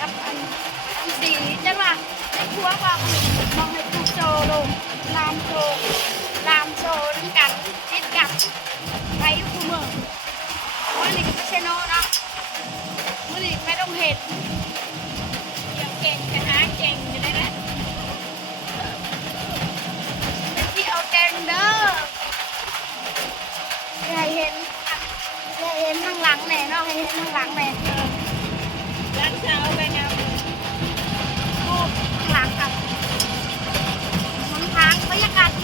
กับอันอันสีจังหวะในครัวว่าบองให้ลูกโจลงลามโจลามโจน้ำกันเฮ็ดกันไปคู่มือวันนี้ก็ไม่ใช่โน่เนาะมื่อนี้ไม่ต้องเห็ดเดี๋ยเก่งกันหาเก่งกันได้ไหมเป็นที่เอาแกงเด้อใครเห็นใครเห็นข้างหลังแน่นาะใครเห็นข้างหลังแน่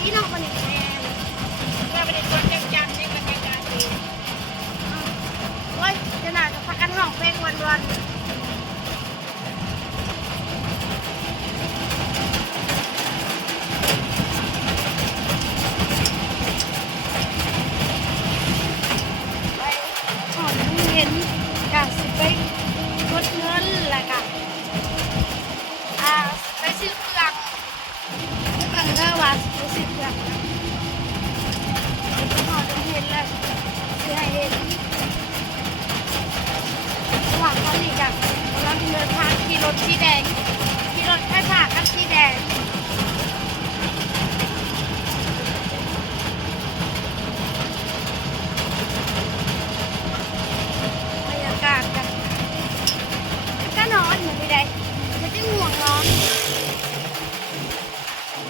จันนี่บรรยากาศดีโอ้ยเจะหน่าจะพักกันห้องเพลงวันวันไปหอมเห็นกะสิไปกดเงินแหละกะอ่าไปซื้อเครื่อง เครื่องเด้อว่สิไปซื้อเครื่องนะไปหอมเห็นแล้วสิให้เห็นระหว่างตอนนี้กับกำลังเดินทางขี่รถสีแดงขี่รถไฟฟ้ากับสีแดงบรรยากาศกันก็นอนอนไม่ได้ไม่ได้ง่วงนอน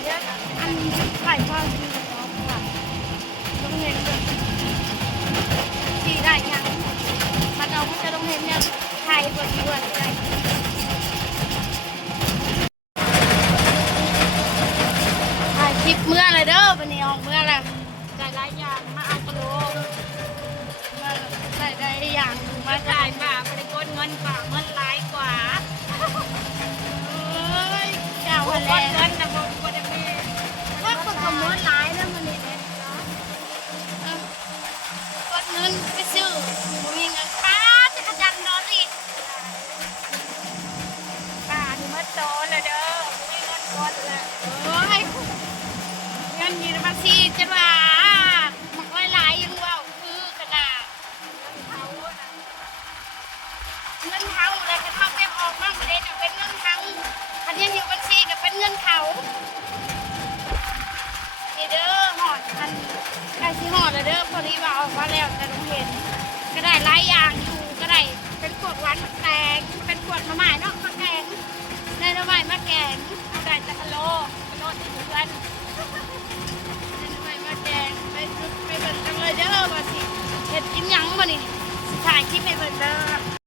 เดี๋ยว อันถ่ายทอดที่น้องค่ะต้องเห็นเลยที่ได้ยังมันเอามันจะต้องเห็นเนี่ยไทยบนด่วนเลยถ่ายคลิปเมื่อไรเด้อวันนี้ออกเมื่อไรได้หลายอย่างมาเอากระโหลกมาได้ได้อย่างมาจ่ายป่าบริกรเงินป่าเงินหลายกว่าเอ้ยเจ้าวันนแรกเงินนะ ไม่เงินคนละโอ้ยเงินมีมาซีจะว่าหมักหลายๆยังว่าคือขนาดเขานะเงินเขาเลยจะเข้าเก็บออกบ้างประเด็นจะเป็นเงินเขาคันยังอยู่บัญชีก็เป็นเงินเขาเด้อหอดคันใกล้สิหอดเด้อพอดีว่าออกมาแล้วแต่ต้องเห็นก็ได้หลายอย่างอยู่ก็ได้เป็นขวดหวานมะแตงเป็นขวดมะหม่าเนาะ แกงอะได้ตะกะโลกะโลที่ถึงวันทำไมมาแกงไปไปเปิดงจังเลยเด้อว่าสิเห็ดกินหยังบ่นี่สิถ่ายคลิปไปเปิดงเด้อ